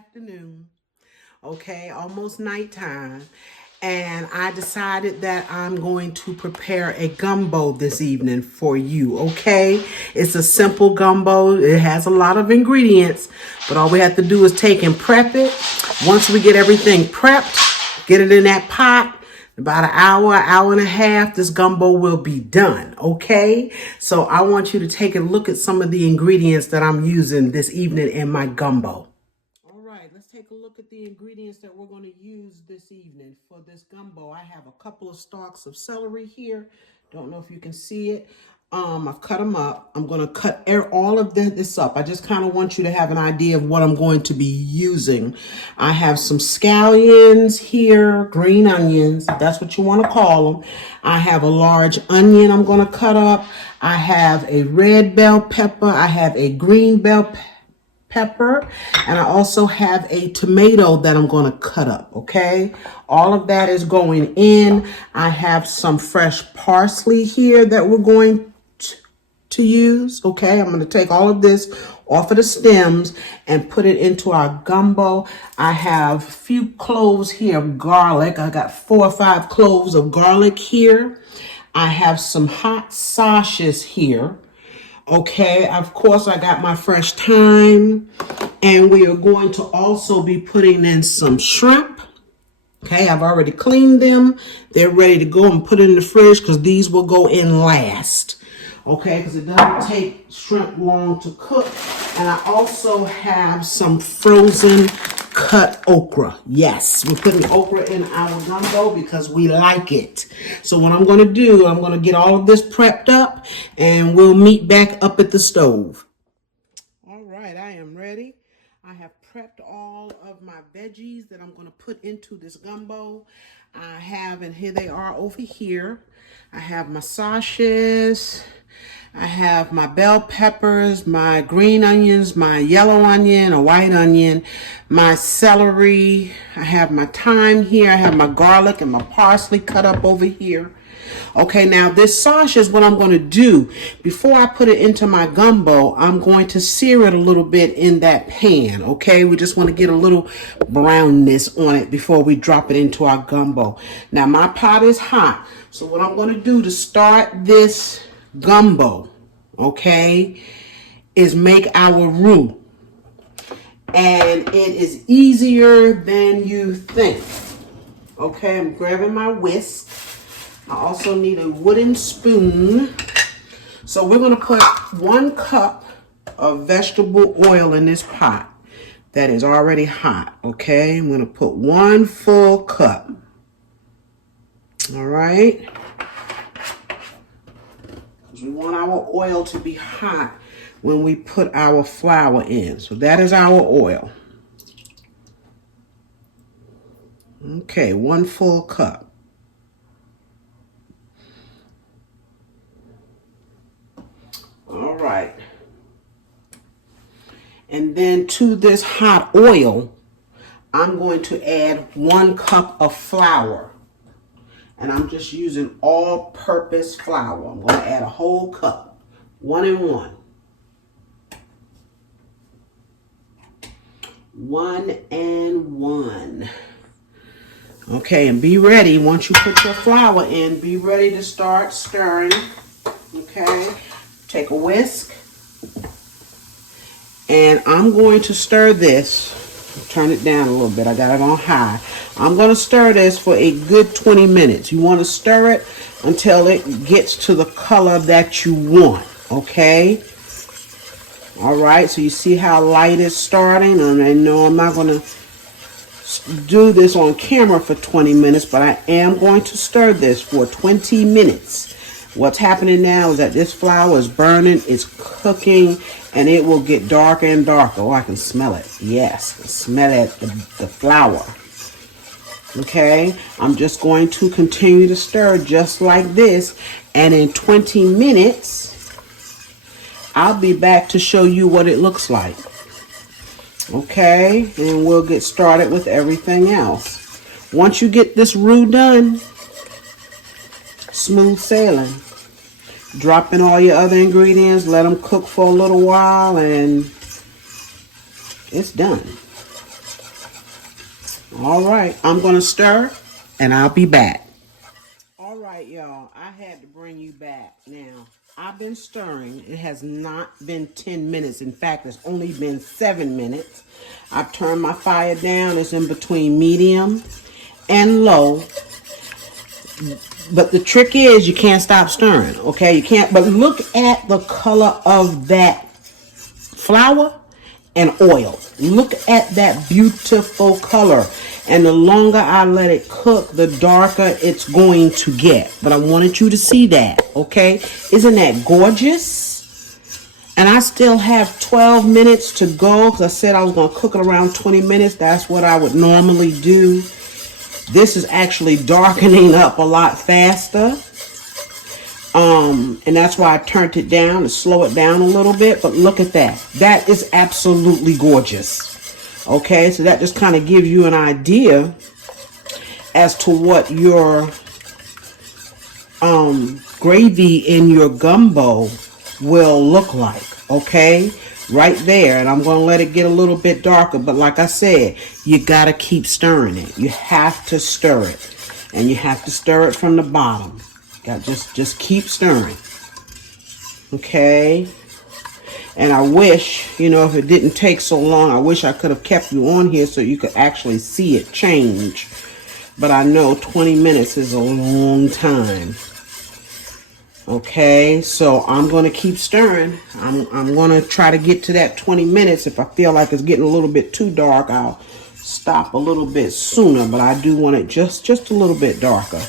afternoon, okay, almost nighttime, and I decided that I'm going to prepare a gumbo this evening for you, okay? It's a simple gumbo. It has a lot of ingredients, but all we have to do is take and prep it. Once we get everything prepped, get it in that pot, about an hour and a half, this gumbo will be done, okay? So I want you to take a look at some of the ingredients that I'm using this evening in my gumbo. All right, let's take a look at the ingredients that we're going to use this evening for this gumbo. I have a couple of stalks of celery here. Don't know if you can see it. I've cut them up. I'm going to cut all of this up. I just kind of want you to have an idea of what I'm going to be using. I have some scallions here, green onions. That's what you want to call them. I have a large onion I'm going to cut up. I have a red bell pepper. I have a green bell pepper, and I also have a tomato that I'm going to cut up, okay? All of that is going in. I have some fresh parsley here that we're going to use, okay? I'm going to take all of this off of the stems and put it into our gumbo. I have a few cloves here of garlic. I got 4 or 5 cloves of garlic here. I have some hot sausages here. Okay, of course, I got my fresh thyme, and we are going to also be putting in some shrimp. Okay, I've already cleaned them. They're ready to go and put it in the fridge because these will go in last. Okay, because it doesn't take shrimp long to cook. And I also have some frozen cut okra. Yes, we're putting okra in our gumbo because we like it. So what I'm going to do, I'm going to get all of this prepped up and we'll meet back up at the stove. All right, I am ready. I have prepped all of my veggies that I'm going to put into this gumbo. I have, and here they are over here. I have my sausages. I have my bell peppers, my green onions, my yellow onion, a white onion, my celery. I have my thyme here. I have my garlic and my parsley cut up over here. Okay, now this sauce is what I'm going to do. Before I put it into my gumbo, I'm going to sear it a little bit in that pan, okay? We just want to get a little brownness on it before we drop it into our gumbo. Now, my pot is hot, so what I'm going to do to start this gumbo, okay, is make our roux. And it is easier than you think. Okay, I'm grabbing my whisk. I also need a wooden spoon. So we're going to put 1 cup of vegetable oil in this pot that is already hot. Okay, I'm going to put 1 full cup. All right. Because we want our oil to be hot when we put our flour in. So that is our oil. Okay, 1 full cup. All right. And then to this hot oil, I'm going to add 1 cup of flour. And I'm just using all-purpose flour. I'm going to add a whole cup, 1 and 1. 1 and 1. Okay, and be ready. Once you put your flour in, be ready to start stirring. Okay, take a whisk. And I'm going to stir this. Turn it down a little bit. I got it on high. I'm going to stir this for a good 20 minutes. You want to stir it until it gets to the color that you want. Okay? All right. So you see how light it's starting? And I know I'm not going to do this on camera for 20 minutes, but I am going to stir this for 20 minutes. What's happening now is that this flour is burning, it's cooking, and it will get darker and darker. Oh, I can smell it. Yes, I can smell it, the flour. Okay, I'm just going to continue to stir just like this, and in 20 minutes, I'll be back to show you what it looks like. Okay, and we'll get started with everything else. Once you get this roux done, smooth sailing. Drop in all your other ingredients, let them cook for a little while, and it's done. All right, I'm gonna stir and I'll be back. All right, y'all, I had to bring you back. Now, I've been stirring. It has not been 10 minutes. In fact, it's only been 7 minutes. I've turned my fire down. It's in between medium and low. But the trick is you can't stop stirring, okay? You can't, but look at the color of that flour and oil. Look at that beautiful color. And the longer I let it cook, the darker it's going to get. But I wanted you to see that, okay? Isn't that gorgeous? And I still have 12 minutes to go because I said I was going to cook it around 20 minutes. That's what I would normally do. This is actually darkening up a lot faster. And that's why I turned it down to slow it down a little bit. But look at that. That is absolutely gorgeous. Okay, so that just kind of gives you an idea as to what your gravy in your gumbo will look like. Okay, right there. And I'm going to let it get a little bit darker. But like I said, you got to keep stirring it. You have to stir it. And you have to stir it from the bottom. Just keep stirring. Okay. And I wish, you know, if it didn't take so long, I wish I could have kept you on here so you could actually see it change. But I know 20 minutes is a long time. Okay, so I'm going to keep stirring. I'm going to try to get to that 20 minutes. If I feel like it's getting a little bit too dark, I'll stop a little bit sooner. But I do want it just a little bit darker.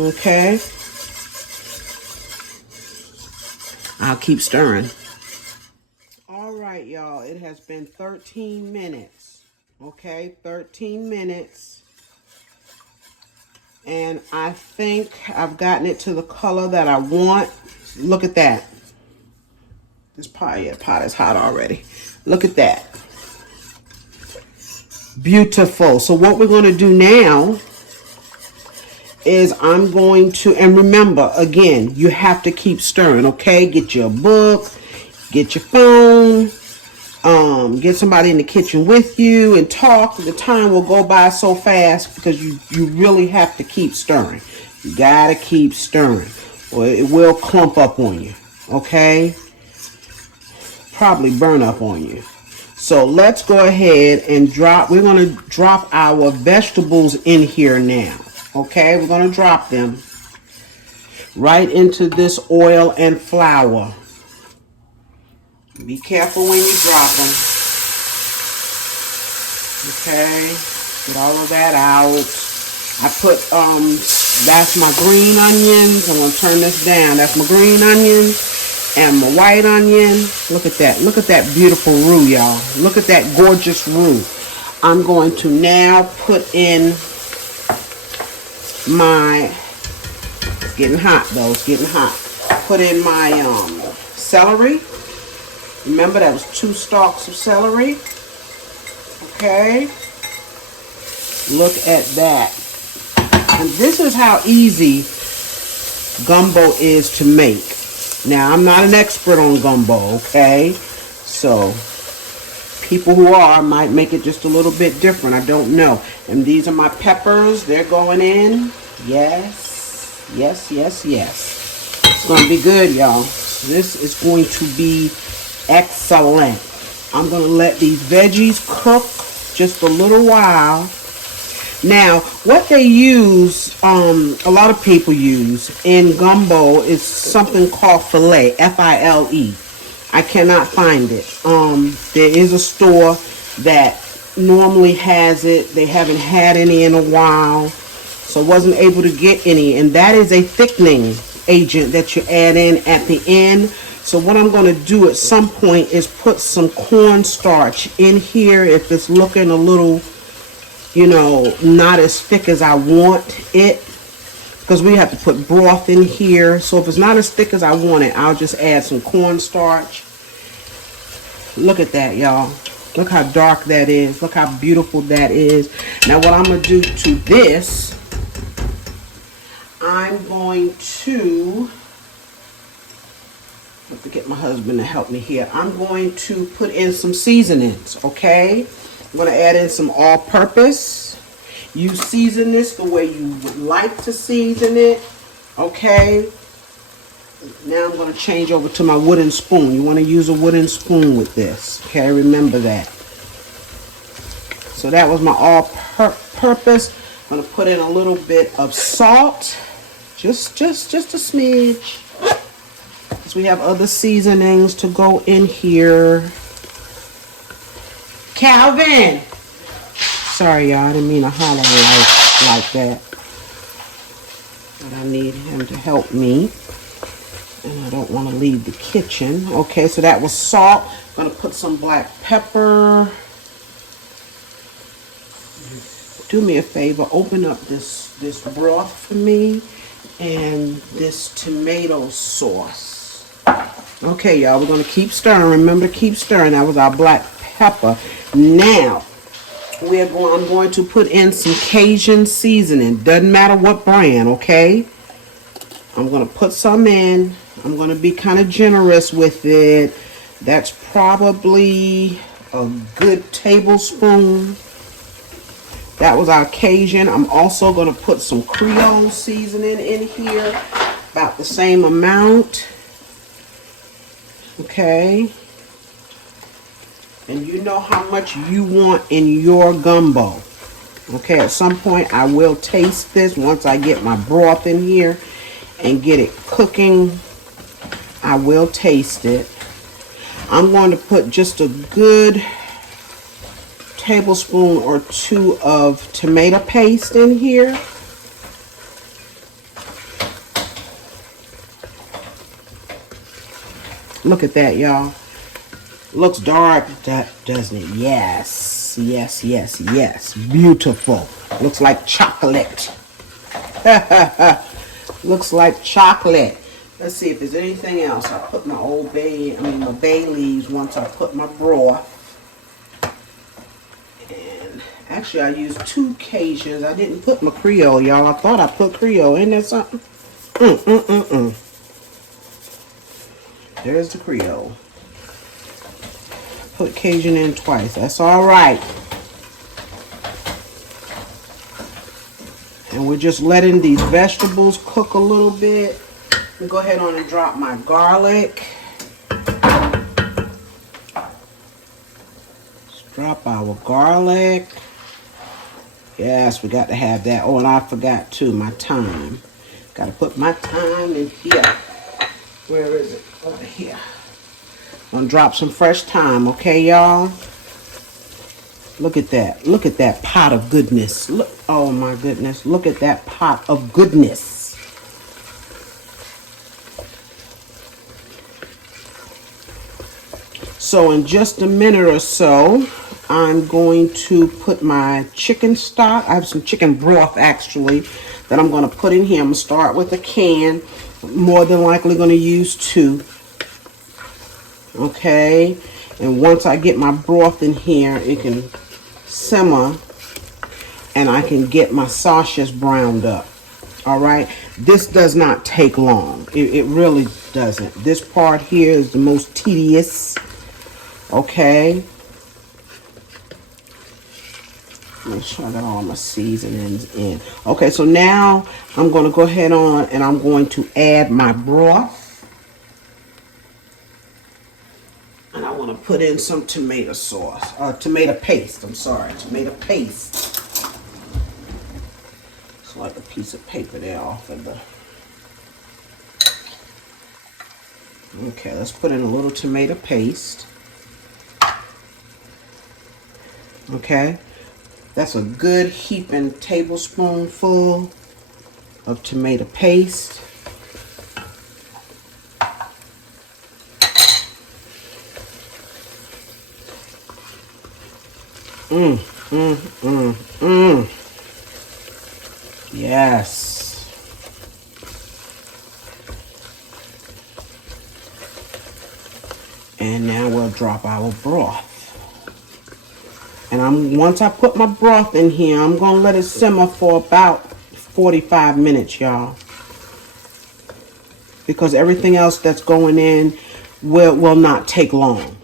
Okay. I'll keep stirring. All right, y'all. It has been 13 minutes. Okay, 13 minutes. And I think I've gotten it to the color that I want. Look at that. This pot is hot already. Look at that. Beautiful. So what we're going to do now is I'm going to, and remember, again, you have to keep stirring, okay? Get your book, get your phone, get somebody in the kitchen with you and talk. The time will go by so fast because you really have to keep stirring. You gotta keep stirring or it will clump up on you, okay? Probably burn up on you. So let's go ahead and we're gonna drop our vegetables in here now. Okay, we're going to drop them right into this oil and flour. Be careful when you drop them. Okay, get all of that out. I put, that's my green onions. I'm going to turn this down. That's my green onions and my white onion. Look at that. Look at that beautiful roux, y'all. Look at that gorgeous roux. I'm going to now put in it's getting hot though, it's getting hot. Put in my celery. Remember that was 2 stalks of celery. Okay. Look at that. And this is how easy gumbo is to make. Now, I'm not an expert on gumbo, okay? So, people who are might make it just a little bit different. I don't know. And these are my peppers. They're going in. Yes. Yes, yes, yes. It's going to be good, y'all. This is going to be excellent. I'm going to let these veggies cook just a little while. Now, what they use, a lot of people use in gumbo is something called filet, F-I-L-E. I cannot find it. There is a store that normally has it. They haven't had any in a while, so wasn't able to get any. And that is a thickening agent that you add in at the end. So what I'm going to do at some point is put some cornstarch in here if it's looking a little, you know, not as thick as I want it. Because we have to put broth in here. So if it's not as thick as I want it, I'll just add some cornstarch. Look at that, y'all. Look how dark that is. Look how beautiful that is. Now what I'm going to do to this, I'm going to have to get my husband to help me here. I'm going to put in some seasonings, okay? I'm going to add in some all-purpose. You season this the way you would like to season it, okay? Now I'm going to change over to my wooden spoon. You want to use a wooden spoon with this, okay? Remember that. So that was my all-purpose. I'm going to put in a little bit of salt, just a smidge. Because we have other seasonings to go in here. Calvin! Sorry, y'all. I didn't mean to holler like that. But I need him to help me. And I don't want to leave the kitchen. Okay, so that was salt. I'm going to put some black pepper. Do me a favor. Open up this broth for me. And this tomato sauce. Okay, y'all. We're going to keep stirring. Remember to keep stirring. That was our black pepper. Now, I'm going to put in some Cajun seasoning. Doesn't matter what brand, okay? I'm going to put some in. I'm going to be kind of generous with it. That's probably a good tablespoon. That was our Cajun. I'm also going to put some Creole seasoning in here. About the same amount. Okay. And you know how much you want in your gumbo. Okay, at some point I will taste this once I get my broth in here and get it cooking. I will taste it. I'm going to put just a good tablespoon or two of tomato paste in here. Look at that, y'all. Looks dark, doesn't it? Yes, yes, yes, yes. Beautiful. Looks like chocolate. Looks like chocolate. Let's see if there's anything else. I put my my bay leaves once I put my broth. And actually I used 2 Cajuns. I didn't put my Creole, y'all. I thought I put Creole. Ain't that something? There's the Creole. Put Cajun in twice. That's all right. And we're just letting these vegetables cook a little bit. I'll go ahead on and drop my garlic. Let's drop our garlic. Yes, we got to have that. Oh, and I forgot too, my thyme. Got to put my thyme in here. Where is it? Over here. I'm gonna drop some fresh thyme, okay, y'all? Look at that. Look at that pot of goodness. Look, oh my goodness. Look at that pot of goodness. So in just a minute or so, I'm going to put my chicken stock. I have some chicken broth actually that I'm going to put in here. I'm going to start with a can. More than likely going to use 2. Okay, and once I get my broth in here, it can simmer and I can get my sausages browned up. All right, this does not take long. It really doesn't. This part here is the most tedious. Okay, make sure I got all my seasonings in. Okay, so now I'm going to go ahead on and I'm going to add my broth. And I want to put in some tomato sauce, tomato paste, I'm sorry, tomato paste. It's like a piece of paper there off of the... Okay, let's put in a little tomato paste. Okay, that's a good heaping tablespoonful of tomato paste. Yes. And now we'll drop our broth. And once I put my broth in here, I'm going to let it simmer for about 45 minutes, y'all. Because everything else that's going in will not take long.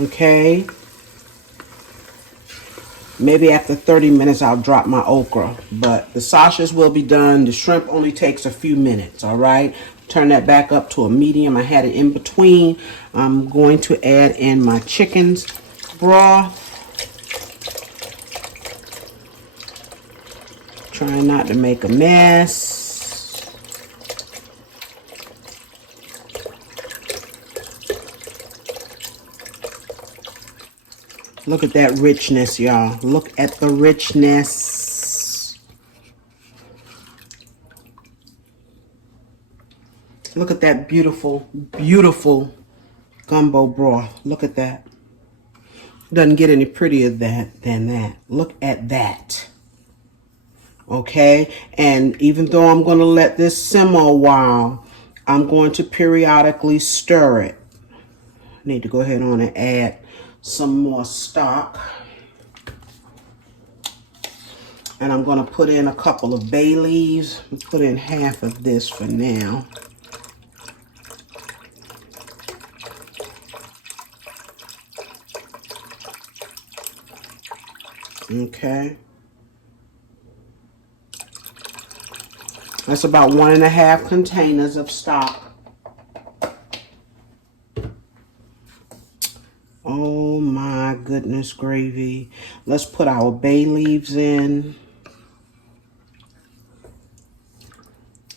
Okay. Maybe after 30 minutes, I'll drop my okra. But the sausages will be done. The shrimp only takes a few minutes, all right? Turn that back up to a medium. I had it in between. I'm going to add in my chicken's broth. Trying not to make a mess. Look at that richness, y'all. Look at the richness. Look at that beautiful, beautiful gumbo broth. Look at that. Doesn't get any prettier than that. Look at that. Okay? And even though I'm going to let this simmer a while, I'm going to periodically stir it. Need to go ahead on and add some more stock. And I'm going to put in a couple of bay leaves. Put in half of this for now. Okay. That's about 1.5 containers of stock. Oh my goodness gravy. Let's put our bay leaves in.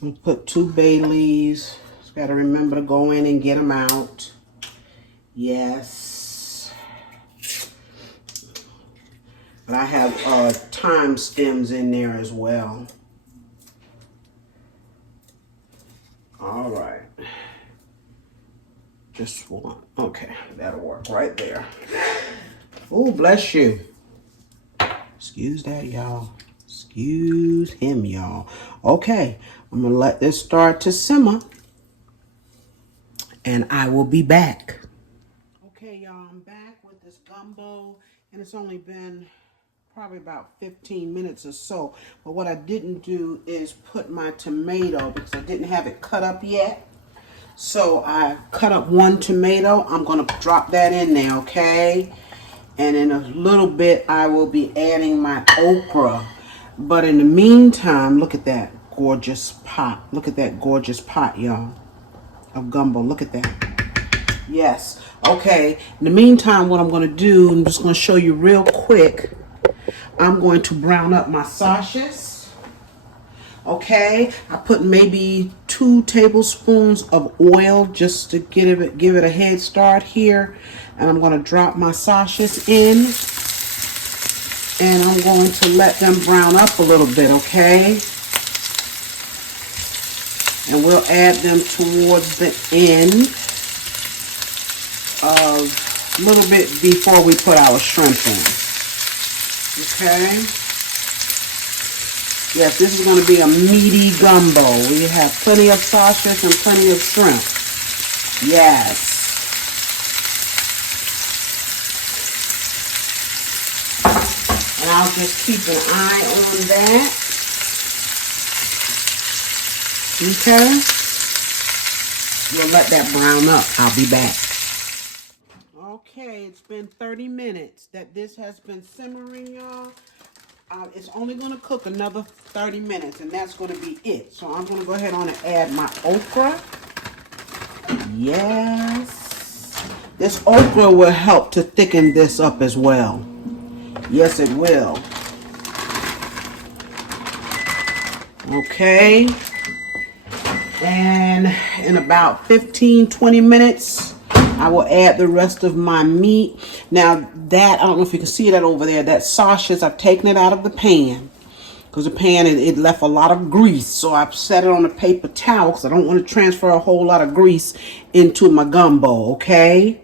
We'll put 2 bay leaves. Just got to remember to go in and get them out. Yes. But I have thyme stems in there as well. All right. Just one. Okay, that'll work right there. Oh, bless you. Excuse that, y'all. Excuse him, y'all. Okay, I'm going to let this start to simmer. And I will be back. Okay, y'all, I'm back with this gumbo. And it's only been probably about 15 minutes or so. But what I didn't do is put my tomato because I didn't have it cut up yet. So I cut up 1 tomato. I'm going to drop that in there, okay? And in a little bit, I will be adding my okra. But in the meantime, look at that gorgeous pot. Look at that gorgeous pot, y'all, of gumbo. Look at that. Yes. Okay. In the meantime, what I'm going to do, I'm just going to show you real quick. I'm going to brown up my sausages. Okay, I put maybe 2 tablespoons of oil just to give it a head start here. And I'm going to drop my sausages in. And I'm going to let them brown up a little bit, okay? And we'll add them towards the end of a little bit before we put our shrimp in. Okay? Yes, this is going to be a meaty gumbo. We have plenty of sausages and plenty of shrimp. Yes. And I'll just keep an eye on that. Okay. We'll let that brown up. I'll be back. Okay, it's been 30 minutes that this has been simmering, y'all. It's only going to cook another 30 minutes, and that's going to be it. So I'm going to go ahead on and add my okra. Yes. This okra will help to thicken this up as well. Yes, it will. Okay. And in about 15-20 minutes, I will add the rest of my meat. Now that, I don't know if you can see that over there, that sausage, I've taken it out of the pan. Because the pan, it left a lot of grease. So I've set it on a paper towel because I don't want to transfer a whole lot of grease into my gumbo, okay?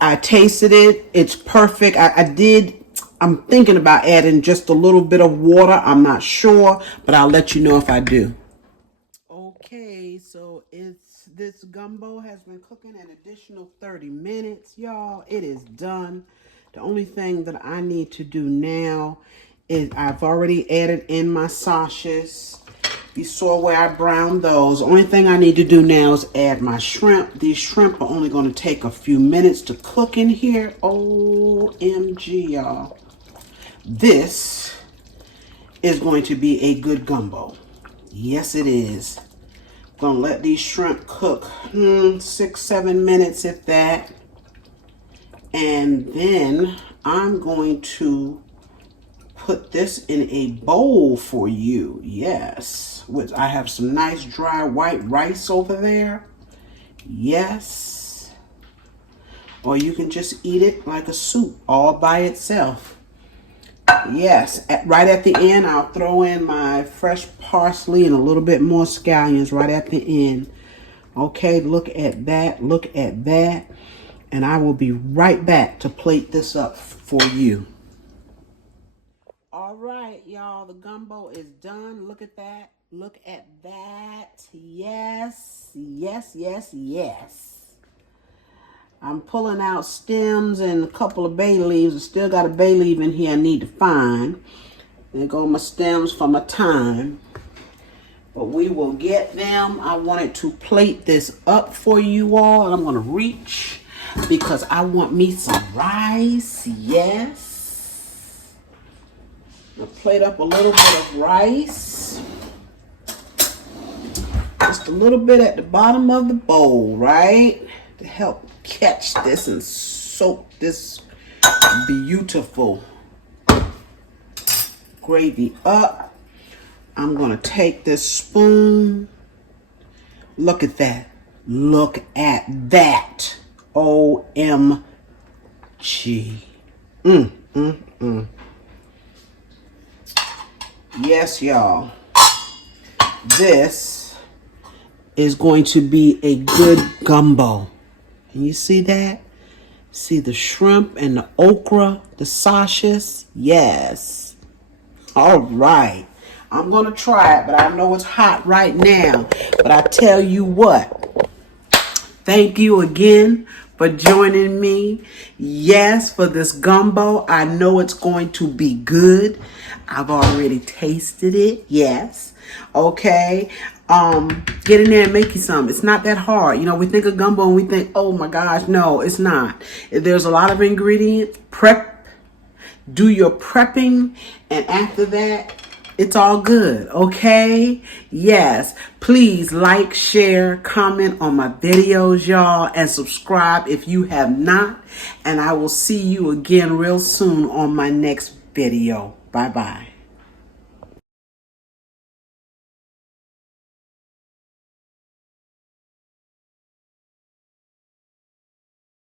I tasted it. It's perfect. I'm thinking about adding just a little bit of water. I'm not sure, but I'll let you know if I do. Okay, so this gumbo has been cooking an additional 30 minutes, y'all. It is done. The only thing that I need to do now is I've already added in my sausages. You saw where I browned those. Only thing I need to do now is add my shrimp. These shrimp are only going to take a few minutes to cook in here. OMG, y'all. This is going to be a good gumbo. Yes, it is. Gonna let these shrimp cook 6-7 minutes, if that. And then I'm going to put this in a bowl for you. Yes, which I have some nice dry white rice over there. Yes. Or you can just eat it like a soup all by itself. Yes, right at the end, I'll throw in my fresh parsley and a little bit more scallions right at the end. Okay, look at that. Look at that. And I will be right back to plate this up for you. All right, y'all, the gumbo is done. Look at that. Look at that. Yes, yes, yes, yes. I'm pulling out stems and a couple of bay leaves. I still got a bay leaf in here I need to find. There go my stems for my thyme. But we will get them. I wanted to plate this up for you all. And I'm going to reach because I want me some rice. Yes. I'll plate up a little bit of rice. Just a little bit at the bottom of the bowl, right? To help catch this and soak this beautiful gravy up. I'm going to take this spoon. Look at that. Look at that. OMG. Yes, y'all. This is going to be a good gumbo. And you see that? See the shrimp and the okra, the sausages? Yes. All right. I'm going to try it, but I know it's hot right now. But I tell you what, thank you again for joining me. Yes, for this gumbo. I know it's going to be good. I've already tasted it. Yes. Okay. Get in there and make you some. It's not that hard. You know, we think of gumbo and we think, oh my gosh, no, it's not. There's a lot of ingredients. Prep. Do your prepping. And after that, it's all good. Okay? Yes. Please like, share, comment on my videos, y'all. And subscribe if you have not. And I will see you again real soon on my next video. Bye-bye.